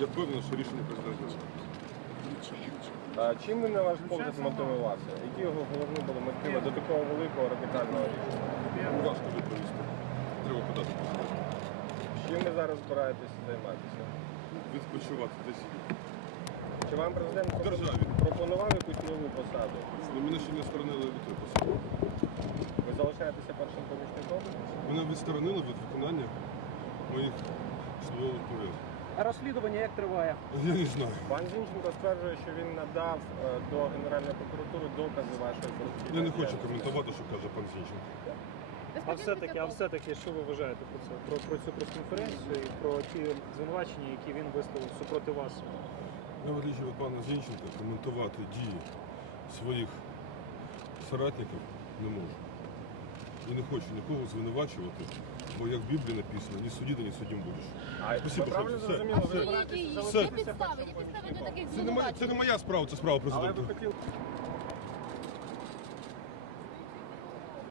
Я впевнений, що рішення президента. А чим він, на ваш погляд, мотивувався? Які його головні були мотиви до такого великого радикального рішення? Важко відповісти. Треба подати президенту. Чим ви зараз збираєтеся займатися? Відпочивати десь. Чи вам президент В державі. пропонував якусь нову посаду? Ну, мене ще не сторонили від тої посади. Ви залишаєтеся першим помічником? Мене відсторонили від виконання моїх службових пов'язок. А розслідування як триває? Я не знаю. Пан Зінченко стверджує, що він надав е, до Генеральної прокуратури докази вашої корупційної Я не хочу коментувати, що каже пан Зінченко. А все-таки, а все-таки, що ви вважаєте про це? Про, про цю прес-конференцію і про ті звинувачення, які він висловив супроти вас? Я, в від пана Зінченка, коментувати дії своїх соратників не можу. І не хочу нікого звинувачувати, бо як в Біблії написано, ні судіти, ні судім будеш. А Спасибо, ви правильно все. зрозуміли, Все. ви є, є Все. підстави, є підстави до таких Це не моя, це не моя справа, це справа Але ви президента. хотіли